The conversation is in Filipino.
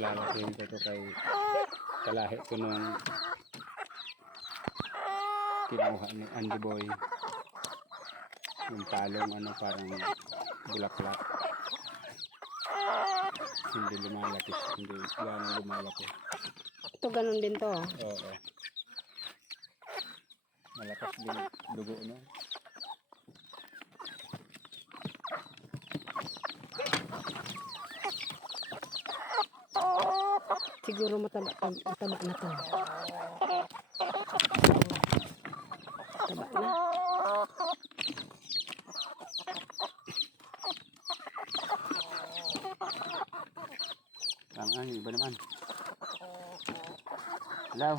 Lalakihin ko to kay kalahi ko nung kinuha ni Andy Boy. Yung palong ano parang bulaklak. Hindi lumalaki. Hindi gano'ng lumalaki. Ito ganun din to. Oo. Malakas din dugo no. Siguro mataba na to. Mataba na. Ang iba naman. Hello.